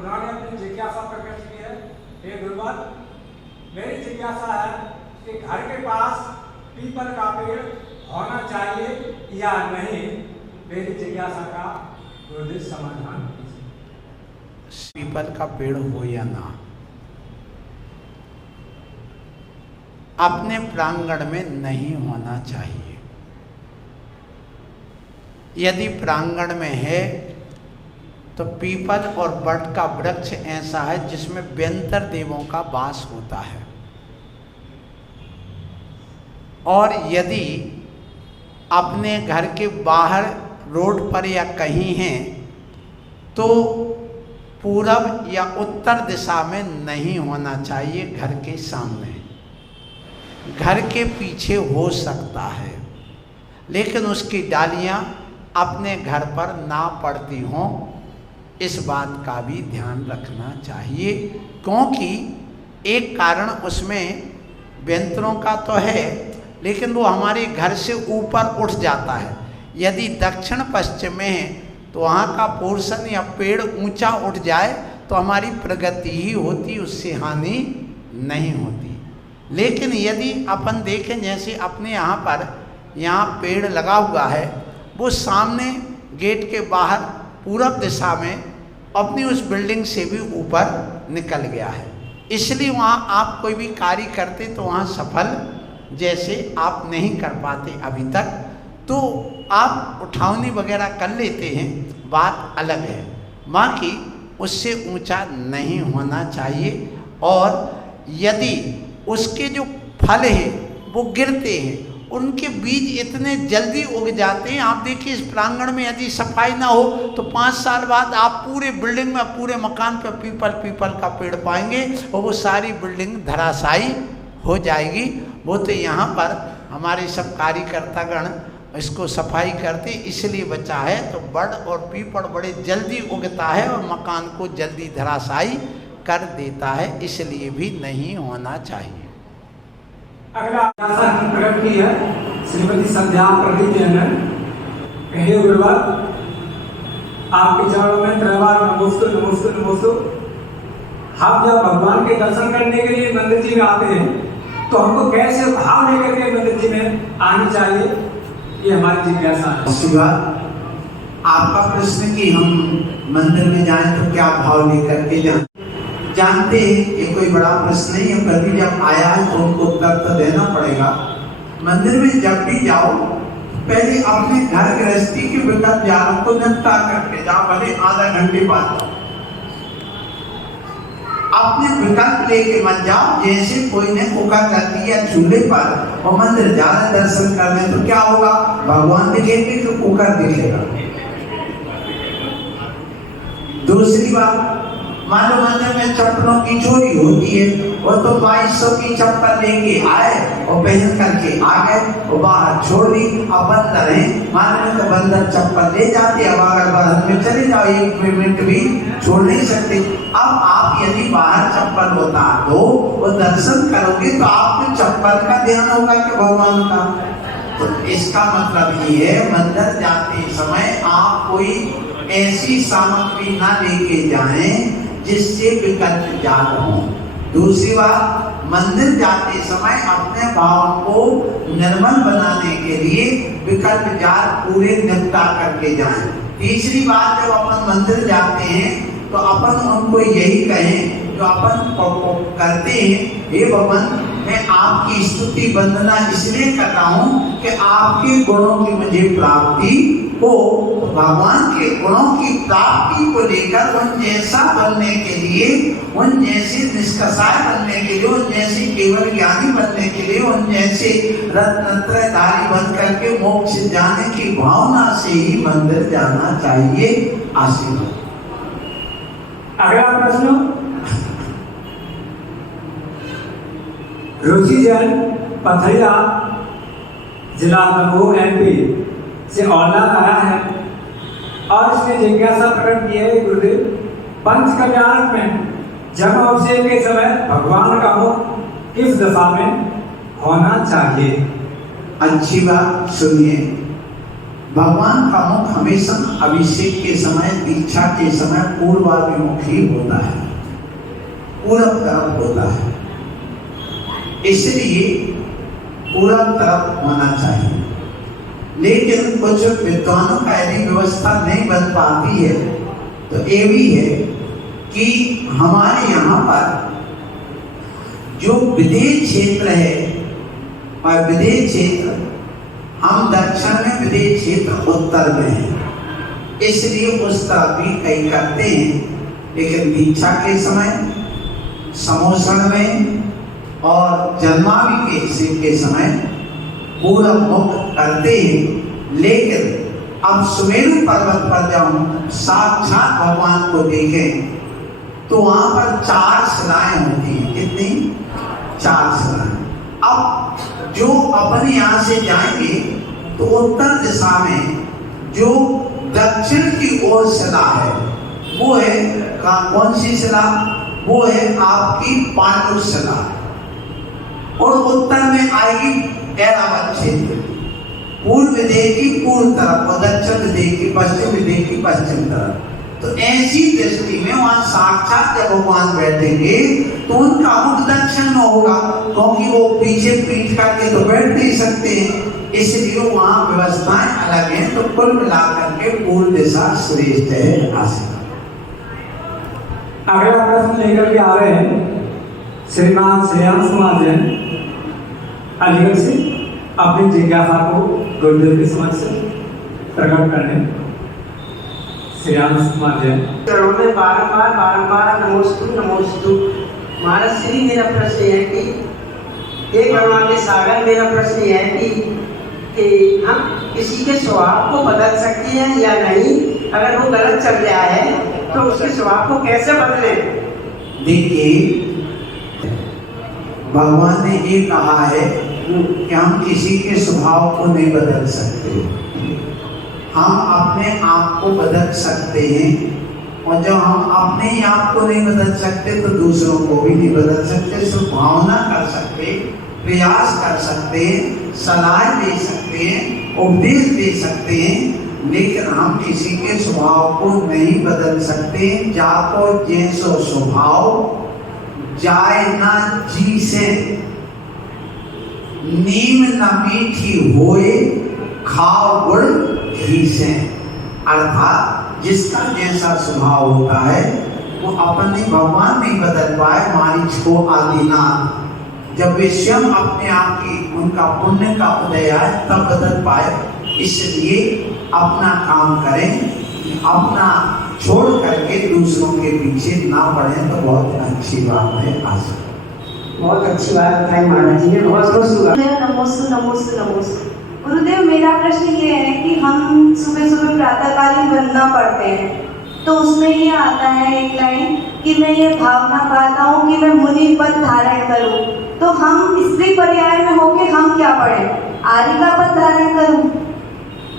उन्होंने अपनी जिज्ञासा प्रकट की है। हे गुरुवर, मेरी जिज्ञासा है कि घर के पास पीपल का पेड़ होना चाहिए या नहीं। मेरी जिज्ञासा का गुरुदेव समाधान कीजिए। पीपल का पेड़ हो या ना, अपने प्रांगण में नहीं होना चाहिए। यदि प्रांगण में है तो पीपल और बट का वृक्ष ऐसा है जिसमें व्यंतर देवों का वास होता है, और यदि अपने घर के बाहर रोड पर या कहीं हैं तो पूरब या उत्तर दिशा में नहीं होना चाहिए। घर के सामने, घर के पीछे हो सकता है, लेकिन उसकी डालियां अपने घर पर ना पड़ती हों, इस बात का भी ध्यान रखना चाहिए। क्योंकि एक कारण उसमें व्यंतरों का तो है, लेकिन वो हमारे घर से ऊपर उठ जाता है। यदि दक्षिण पश्चिम में है तो वहाँ का पोर्शन या पेड़ ऊंचा उठ जाए तो हमारी प्रगति ही होती, उससे हानि नहीं होती। लेकिन यदि अपन देखें, जैसे अपने यहाँ पेड़ लगा हुआ है, वो सामने गेट के बाहर पूरब दिशा में अपनी उस बिल्डिंग से भी ऊपर निकल गया है, इसलिए वहाँ आप कोई भी कार्य करते तो वहाँ सफल जैसे आप नहीं कर पाते अभी तक, तो आप उठावनी वगैरह कर लेते हैं, बात अलग है। बाकी उससे ऊंचा नहीं होना चाहिए। और यदि उसके जो फल है वो गिरते हैं, उनके बीज इतने जल्दी उग जाते हैं। आप देखिए, इस प्रांगण में यदि सफाई ना हो तो 5 साल बाद आप पूरे बिल्डिंग में, पूरे मकान पर पीपल का पेड़ पाएंगे और वो सारी बिल्डिंग धराशायी हो जाएगी। वो तो यहाँ पर हमारे सब कार्यकर्तागण इसको सफाई करते, इसलिए बचा है। तो बड़ और पीपल बड़े जल्दी उगता है और मकान को जल्दी धराशायी कर देता है, इसलिए भी नहीं होना चाहिए। अगला प्रकट की है श्रीमती संध्या प्रदीप जी ने। हे गुरुवर, आपके चरणों में त्रैवार नमोस्तु नमोस्तु नमोस्तु। हम जब भगवान के दर्शन करने के लिए मंदिर जी में आते हैं तो हमको कैसे भाव लेकर के मंदिर जी में आनी चाहिए, ये हमारी जिज्ञासा है। उसके बाद आपका प्रश्न कि हम मंदिर में जाएं तो क्या भाव लेकर के जाएं, जानते हैं ये कोई बड़ा प्रश्न नहीं है। कभी जब आया है तो उनको उत्तर तो देना पड़ेगा। मंदिर में जब भी जाओ, पहले अपने घर गृहस्थी के विकल्प जालों को निपटा करके जाओ, भले आधा घंटे बाद जाओ। अपने विकल्प लेके मत जाओ। जैसे कोई ने कुकर कर दिया चूल्हे पर और मंदिर जाना दर्शन करने, तो क्या होगा, भगवान दिखेंगे तो कुकर दिखेगा। दूसरी बात, मान लो मंदिर में चप्पलों की चोरी होती है, वो तो 2200 की चप्पल लेके आए और पहन करके आ गए और बाहर छोड़ दी। अब बंदर है, मान लो तो बंदर चप्पल ले जाते, अब अगर बाहर में चले जाओ, 1 मिनट भी छोड़ नहीं सकते। अब आप यदि बाहर चप्पल उतार दो और दर्शन करोगे तो आपको चप्पल का ध्यान होगा कि भगवान का। तो इसका मतलब ये है, मंदिर जाते समय आप कोई ऐसी सामग्री ना लेके जाएं जिससे विकल्प जाल हो। दूसरी बात, मंदिर जाते समय अपने भाव को निर्मल बनाने के लिए विकल्प जाल पूरे निपटा करके जाएं। तीसरी बात, जब अपन मंदिर जाते हैं तो अपन उनको यही कहें जो अपन करते हैं, हे भगवान, मैं आपकी स्तुति वंदना इसलिए कर रहा हूँ कि आपके गुणों की मुझे प्राप्ति हो। भगवान के गुणों की प्राप्ति को लेकर उन जैसा बनने के लिए, उन जैसे निष्कषाय बनने के लिए, उन जैसे केवल ज्ञानी बनने के लिए, उन जैसे रत्नत्रयधारी बन करके मोक्ष जाने की भावना से ही मंदिर जाना चाहिए। आशीर्वाद। अगला प्रश्न रुचि जैन, पथरिया, जिला दमोह, MP से ऑनलाइन आया है और इसने जिज्ञासा प्रकट की है। गुरुदेव, पंच कल्याण में जन्म अभिषेक के समय भगवान का मुख किस दशा में होना चाहिए? अच्छी बात सुनिए। भगवान का मुख हमेशा अभिषेक के समय, दीक्षा के समय पूर्वाभिमुख ही होता है, पूरब तरफ होता है, इसलिए पूरब तरफ होना चाहिए। लेकिन कुछ विद्वानों का यदि व्यवस्था नहीं बन पाती है तो ये भी है कि हमारे यहाँ पर जो विदेश क्षेत्र है और विदेश क्षेत्र, हम दक्षिण में, विदेश क्षेत्र उत्तर में है, इसलिए उस तरफ भी कई करते हैं। लेकिन दीक्षा के समय, समोषण में और जन्माभिषेक के समय पूरब मुख करते हैं। लेकिन अब सुमेरु पर्वत पर जब हम साक्षात भगवान को देखें तो वहां पर 4 शिलाएं होती हैं। कितनी? 4 शिलाएं। अब जो अपने यहाँ से जाएंगे तो उत्तर दिशा में जो दक्षिण की ओर शिला है वो है कौन सी शिला? वो है आपकी पांडु शिला, और उत्तर में आएगी ऐरावत क्षेत्र, पूर्व दिशा की पूर्व तरफ और दक्षिण दिशा की, पश्चिम दिशा की पश्चिम तरफ। तो ऐसी दृष्टि में वहां साक्षात जब भगवान बैठेंगे तो उनका मुख दक्षिण में होगा, क्योंकि वो पीछे पीठ करके तो बैठ नहीं सकते हैं, इसलिए वहां व्यवस्थाएं अलग हैं। तो कुल मिलाकर के पूर्व दिशा श्रेष्ठ है। आशीर्वाद। अगला प्रश्न लेकर के आ रहे हैं श्रीमान श्रेयांश कुमार जैन अलीगढ़ से, अपनी जिज्ञासा को गुरुदेव के समक्ष प्रकट करने। श्रेयांश कुमार जैन। चरणों में बारंबार नमोस्तु। महाराज श्री, मेरा प्रश्न है कि हे करुणा के सागर, मेरा प्रश्न है कि हम किसी के स्वभाव को बदल सकते हैं या नहीं? अगर वो गलत चल रहा है तो उसके स्वभाव को कैसे बदलें? देखिए, भगवान ने ये कहा है कि हम किसी के स्वभाव को नहीं बदल सकते, हम अपने आप को बदल सकते हैं। और जब हम अपने ही आप को नहीं बदल सकते तो दूसरों को भी नहीं बदल सकते। सिर्फ भावना कर सकते, प्रयास कर सकते हैं, सलाह दे सकते हैं, उपदेश दे सकते हैं, लेकिन हम किसी के स्वभाव को नहीं बदल सकते। जाको जैसो स्वभाव जाए ना जी से, नीम न मीठी होए खाओ गुड़ घी से। अर्थात जिसका जैसा स्वभाव होता है वो अपने भगवान नहीं बदल पाए। मारीच को आदिनाथ, जब वे स्वयं अपने आप की उनका पुण्य का उदय आए तब बदल पाए। इसलिए अपना काम करें, अपना छोड़ करके दूसरों के पीछे ना पड़े तो बहुत अच्छी बात है। आशा बहुत अच्छी बात बताई महाराज जी ने, बहुत बहुत शुक्रिया। नमोस्तु। गुरुदेव, मेरा प्रश्न ये है कि हम सुबह सुबह प्रातःकालीन वंदना पढ़ते हैं तो उसमें ये आता है एक लाइन कि मैं ये भावना पाता हूँ कि मैं मुनि पद धारण करूँ, तो हम स्त्री पर्याय में होके हम क्या पढ़ें? आर्य का पद धारण करूँ?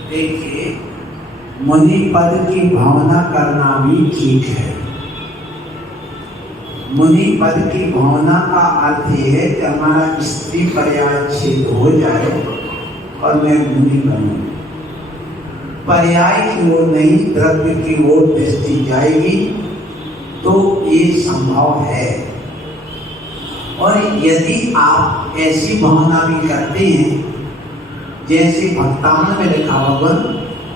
देखिए, मुनि पद की भावना करना भी ठीक है। मुनि पद की भावना का अर्थ ये है कि हमारा स्त्री पर्याय छेद हो जाए और मैं मुनि बनूं। पर्याय की ओर नहीं, द्रव्य की ओर दृष्टि जाएगी तो ये संभव है। और यदि आप ऐसी भावना भी करते हैं जैसे भक्तान में लिखा भगवान,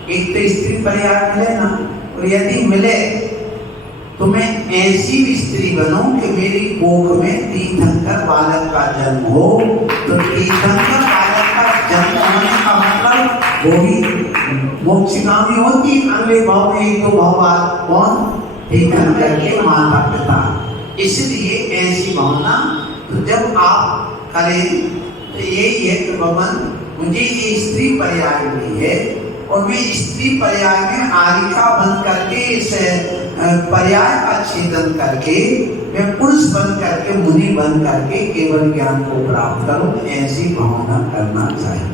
एक तो स्त्री पर्याय मिले ना, और यदि मिले तो मैं ऐसी स्त्री बनूं कि मेरी कोख में तीर्थंकर बालक का जन्म हो। तो तीर्थंकर बालक का जन्म होने का मतलब वो भी मोक्षगामी होती। अगले भाव में एक दो भाव कौन? तीर्थंकर के माता पिता। इसलिए ऐसी भावना तो जब आप करें तो यही है कि भगवान मुझे ये स्त्री पर्याय भी है और मैं स्त्री पर्याय में आरिका बन करके इस पर्याय का छेदन करके मैं पुरुष बन करके, मुनि बन करके केवल ज्ञान को प्राप्त करूं, ऐसी भावना करना चाहिए।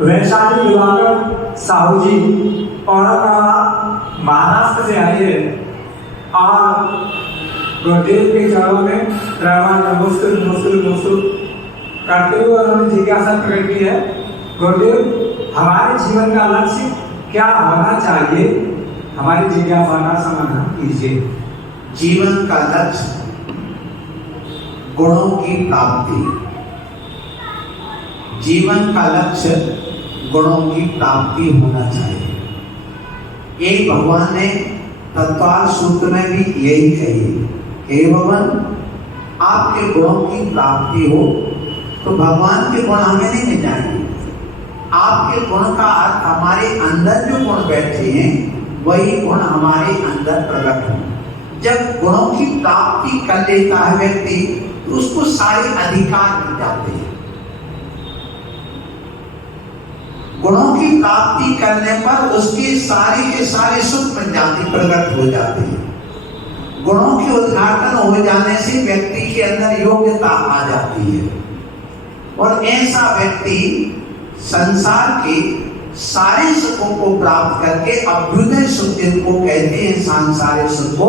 वैशाली दिवाकर साहू जी और महाराष्ट्र से आई है और गुरुदेव के चरणों में नमस्ते करते हुए उन्होंने जिज्ञासा प्रकट की है। गुरुदेव, हमारे जीवन का लक्ष्य क्या होना चाहिए, हमारी जिज्ञासा का समाधान कीजिए। जीवन का लक्ष्य गुणों की प्राप्ति, जीवन का लक्ष्य गुणों की प्राप्ति होना चाहिए। एक भगवान ने तत्वाल सूत्र में भी यही कही, हे भगवान आपके गुणों की प्राप्ति हो, तो भगवान के गुण हमें नहीं मिल जाएंगे। आपके गुण का अर्थ हमारे अंदर जो गुण बैठे हैं वही गुण हमारे अंदर प्रकट हो। जब गुणों की प्राप्ति कर लेता है व्यक्ति तो उसको सारे अधिकार मिल जाते हैं। गुणों की प्राप्ति करने पर उसके सारे के सारे सुख मिल जाते, प्रकट हो जाते हैं। गुणों के उद्घाटन हो जाने से व्यक्ति के अंदर योग्यता आ जाती है और ऐसा व्यक्ति संसार के सारे सुखों को प्राप्त करके अभ्युदय सुख जिनको कहते हैं सांसारिक सुख को,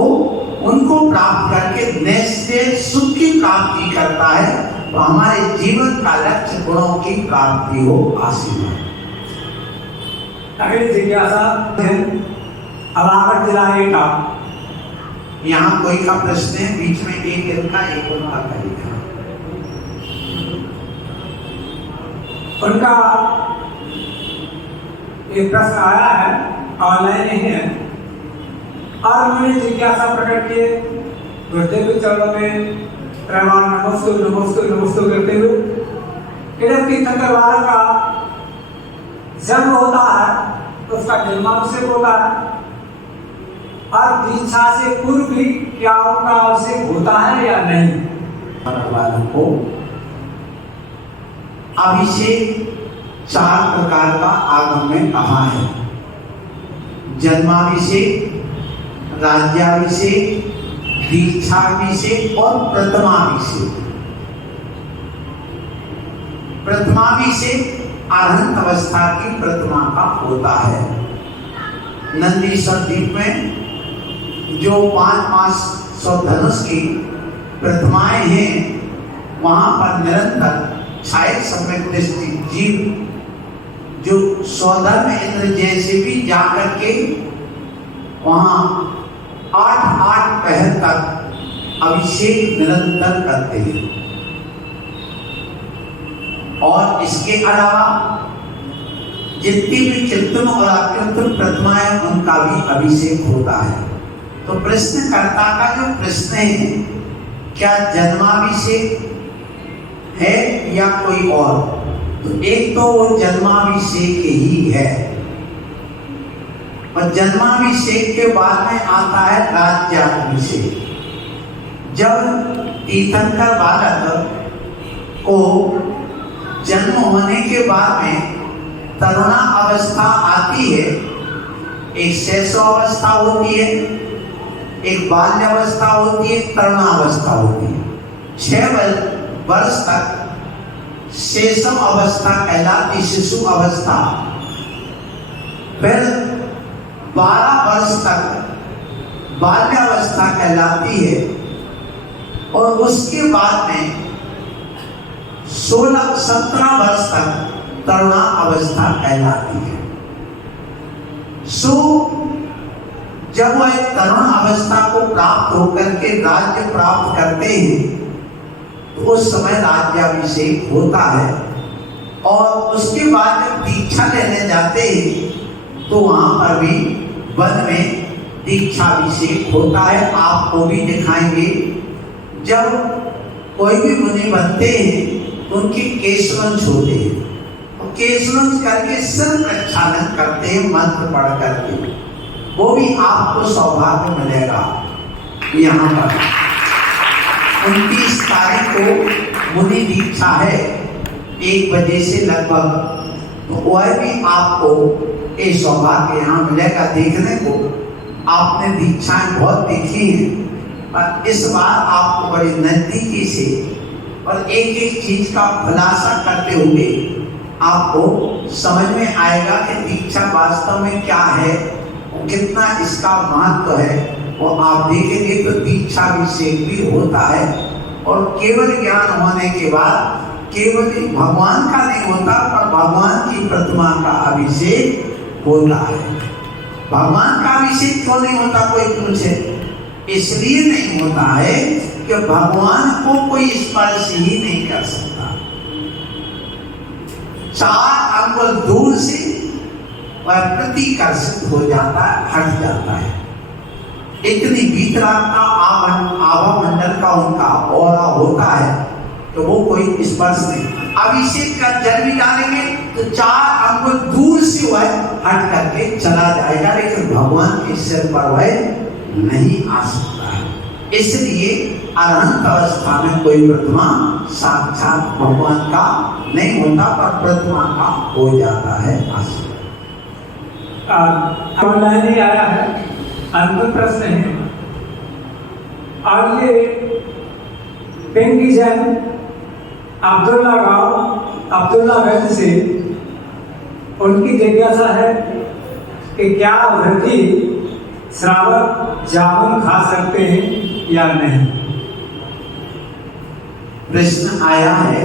उनको प्राप्त करके निश्चय सुख की प्राप्ति करता है। तो हमारे जीवन का लक्ष्य गुणों की प्राप्ति हो। आशीर्वाद। अगली जिज्ञासा है अलाहाबाद जिला का, यहाँ कोई का प्रश्न है, बीच में एक इनका एक उनका करेगा। उनका एक प्रश्न आया है, ऑनलाइन ही है, और उन्होंने जिज्ञासा प्रकट किए गुरुदेव के चरणों में प्रणाम नमस्ते नमस्ते नमस्ते करते हुए कि जब तीर्थंकर वाला का जन्म होता है तो उसका जन्माभिषेक होता है, और दीक्षा से पूर्व भी क्या उनका अभिषेक होता है या नहीं? वालों को अभिषेक 4 प्रकार का आगम में कहा है। जन्माभिषेक, राज्याभिषेक, दीक्षाभिषेक और प्रथमाभिषेक। प्रथमाभिषेक अरहंत अवस्था की प्रतिमा का होता है। नंदीश्वर द्वीप में जो 5 धनुष की प्रतिमाएं हैं, वहां पर निरंतर छाया सम्यक दृष्टि जीव जो स्वधर्म इंद्र जैसे भी जाकर के वहां 8 पहर तक अभिषेक निरंतर करते हैं। और इसके अलावा जितनी भी चिंतन और अकृत्रिम प्रतिमाएं उनका भी अभिषेक होता है। तो प्रश्नकर्ता का जो प्रश्न है, क्या जन्माभिषेक है या कोई और, तो एक तो वो जन्माभिषेक ही है, और जन्माभिषेक के बाद में आता है राज्याभिषेक। जब तीर्थंकर बालक को जन्म होने के बाद में तरुणा अवस्था आती है, एक शैशवावस्था होती है, एक बाल्यावस्था होती है, तरुणावस्था होती है। 6 वर्ष तक शेषम अवस्था कहलाती, शिशु अवस्था। फिर 12 वर्ष तक बाल्यावस्था कहलाती है, और उसके बाद में 16-17 वर्ष तक तरुणा अवस्था कहलाती है। जब वह तरुण अवस्था को प्राप्त होकर के राज्य प्राप्त करते हैं तो उस समय राज्याभिषेक होता है, और उसके बाद जब दीक्षा लेने जाते हैं तो वहां पर भी वन में दीक्षाभिषेक होता है। आपको भी दिखाएंगे। जब कोई भी मुनि बनते हैं तो उनके केशवंश होते हैं, और केशवंश करके सिर प्रक्षालन करते हैं मंत्र पढ़ करके। वो भी आपको सौभाग्य मिलेगा। यहाँ पर 29 तारीख को मुनि दीक्षा है, 1 बजे से लगभग, तो वह भी आपको ये सौभाग्य यहाँ मिलेगा देखने को। आपने दीक्षाएं बहुत देखी हैं, पर इस बार आपको बड़ी नजदीकी से और एक एक चीज का खुलासा करते हुए आपको समझ में आएगा कि दीक्षा वास्तव में क्या है, कितना इसका महत्व है। और आप देखेंगे तो दीक्षाभिषेक भी होता है, और केवल ज्ञान होने के बाद केवल भगवान का नहीं होता, पर भगवान की प्रतिमा का अभिषेक होता है। भगवान का अभिषेक क्यों नहीं होता, कोई पूछे? इसलिए नहीं होता है कि भगवान को कोई स्पर्श ही नहीं कर सकता। 4 अंगुल दूर से वह प्रतिकर्षित हो जाता है, हट जाता है। इतनी वीतराग आभा मंडल का उनका औरा होता है तो वो कोई स्पर्श नहीं। अभिषेक का जल भी डालेंगे तो 4 अंगुल दूर से वह हट करके चला जाएगा, लेकिन भगवान के सिर पर वह नहीं आ सकता है। इसलिए अरहंत अवस्था में कोई प्रतिमा साक्षात भगवान का नहीं होता, पर प्रतिमा का हो जाता है। ऑनलाइन ही आया है, अंतिम प्रश्न है। और ये पिंकी जैन अब्दुल्लागंज से उनकी जिज्ञासा है कि क्या व्रती श्रावक जामुन खा सकते हैं या नहीं? प्रश्न आया है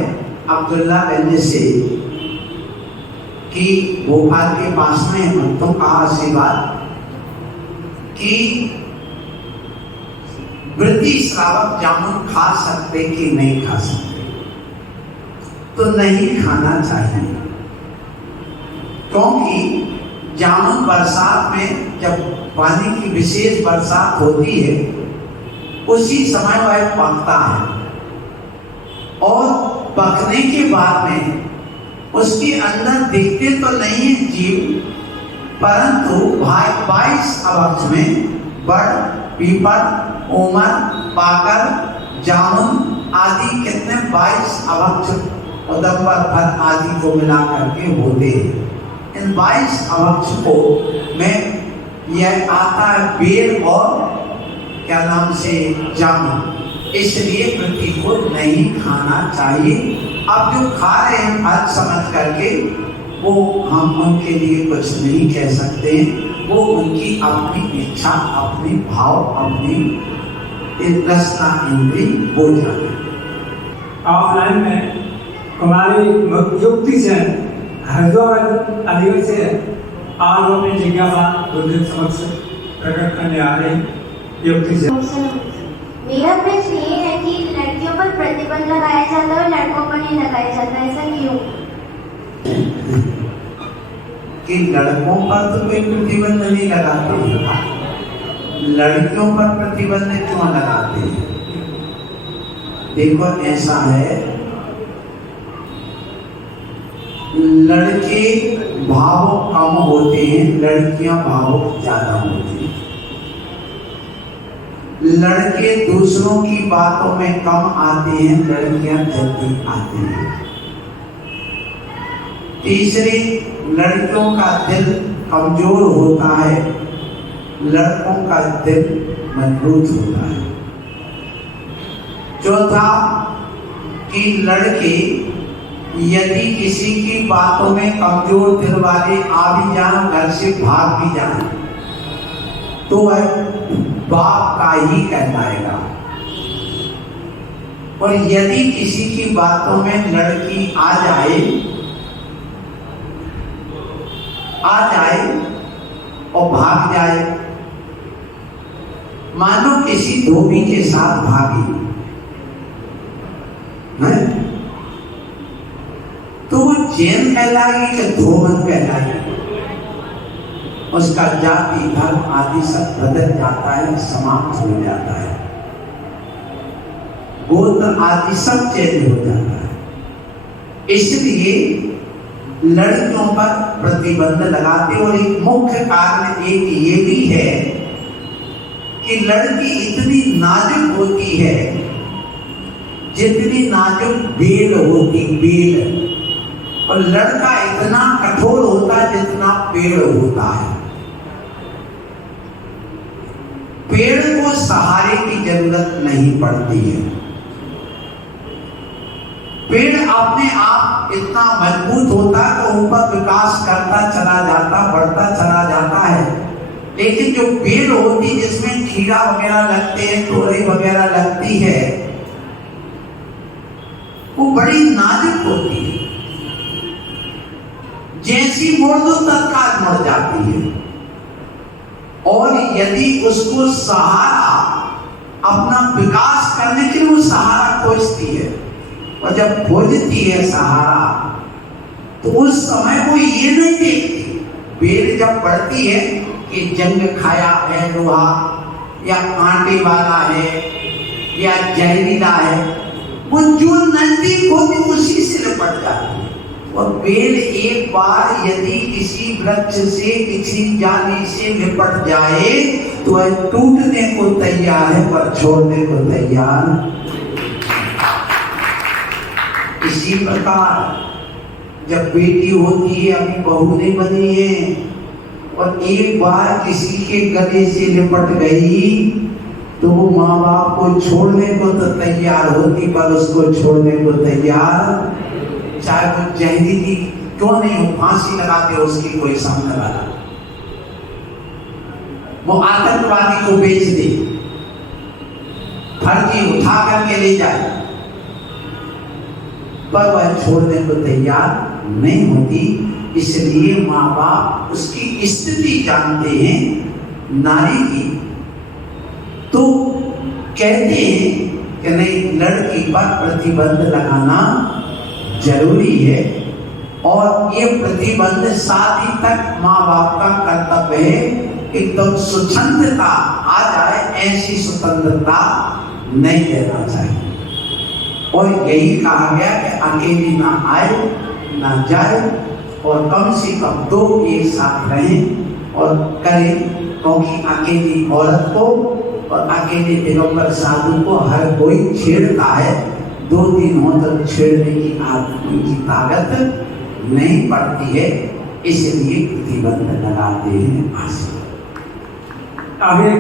अब्दुल्लागंज से कि भोपाल के पास में भक्तों का आशीर्वाद कि व्रती श्रावक जामुन खा सकते कि नहीं खा सकते। तो नहीं खाना चाहिए, क्योंकि जामुन बरसात में जब पानी की विशेष बरसात होती है उसी समय वह पकता है, और पकने के बाद में उसके अंदर दिखते तो नहीं है जीव, परंतु 22 अवक्ष में बड़, पीपल, उमर, पाकर, जामुन आदि कितने 22 अवक्ष उदम्बर फल आदि को मिला करके होते हैं। इन 22 अवक्ष को में यह आता है बेर और क्या नाम से जामुन, इसलिए व्रती को नहीं खाना चाहिए। अब जो खा रहे हैं फल समझ करके वो हम उनके लिए कुछ नहीं कह सकते हैं, वो उनकी अपनी इच्छा, अपनी भाव, अपनी रसना इंद्री हो जाती है। ऑफलाइन में हमारी युक्ति से हरिद्वार अलीगढ़ से आज वो अपनी जिज्ञासा गुरुदेव समक्ष प्रकट करने आ रहे हैं। युक्ति से मेरा प्रश्न ये है कि लड़कियों पर प्रतिबंध लगाया जाता है और लड़कों पर नहीं लगाया जाता, ऐसा क्यों? कि लड़कों पर तो कोई प्रतिबंध नहीं लगाते हैं, लड़कियों पर प्रतिबंध क्यों लगाते हैं? देखो ऐसा है, लड़के भावुक कम होते हैं, लड़कियां भावुक ज्यादा होती हैं। लड़के दूसरों की बातों में कम आते हैं, लड़कियां जल्दी आती हैं। तीसरी, लड़कियों का दिल कमजोर होता है, लड़कों का दिल मजबूत होता है। चौथा, कि लड़के यदि किसी की बातों में कमजोर दिल वाले आ भी जाएं, घर से भाग भी जाएं, तो वह बाप का ही कहलाएगा। और यदि किसी की बातों में लड़की आ जाए और भाग जाए, मानो किसी धोबी के साथ भागी है, तो वो जैन कहलाएगी कि धोबन कहलाएगी? उसका जाति धर्म आदि सब बदल जाता है, समाप्त हो जाता है, गोत्र आदि सब चेंज हो जाता है। इसलिए लड़कियों पर प्रतिबंध लगाते, और एक मुख्य कारण एक ये भी है कि लड़की इतनी नाजुक होती है जितनी नाजुक बेल होती, बेल, और लड़का इतना कठोर होता है जितना पेड़ होता है। पेड़ को सहारे की जरूरत नहीं पड़ती है, पेड़ अपने आप इतना मजबूत होता है तो ऊपर विकास करता चला जाता, बढ़ता चला जाता है। लेकिन जो पेड़ होती जिसमें कीड़ा वगैरह लगते हैं, तोड़े वगैरह लगती है, वो बड़ी नाजुक होती है, जैसी मोड़ दो तत्काल मुड़ जाती है। और यदि उसको सहारा अपना विकास करने के लिए वो सहारा खोजती है, और जब खोजती है सहारा तो उस समय वो ये नहीं देखती, बेल जब पड़ती है कि जंग खाया है लोहा या कांटे वाला है या जहरीला है, वो जो नजदीक होती उसी से लिपट जाती है। और बेल एक बार यदि किसी वृक्ष से किसी जाली से लिपट जाए तो वह टूटने को तैयार है पर छोड़ने को तैयार। इसी प्रकार जब बेटी होती है, अभी बहू नहीं बनी है, और एक बार किसी के गले से लिपट गई तो वो माँ बाप को छोड़ने को तो तैयार होती पर उसको छोड़ने को तैयार, चाहे वो जहरीली क्यों नहीं हो, फांसी लगाते उसकी कोई सामने वाला, वो आतंकवादी को बेच दे, फर्जी उठा करके ले जाए, पर वह छोड़ने को तैयार नहीं होती। इसलिए माँ बाप उसकी स्थिति जानते हैं नारी की, तो कहते हैं कि नहीं, लड़की पर प्रतिबंध लगाना जरूरी है। और ये प्रतिबंध शादी तक माँ बाप का कर्तव्य है, एकदम स्वतंत्रता आ जाए ऐसी स्वतंत्रता नहीं देना चाहिए। और यही कहा गया कि अकेली ना आए ना जाए, और कम से कम 2 एक साथ रहें और करें, क्योंकि अकेली औरत को और अकेले दिगंबर साधु को हर कोई छेड़ता है, 2 दिन हो तक छेड़ने की उनकी ताकत नहीं पड़ती है, इसलिए प्रतिबंध लगाते हैं। आगे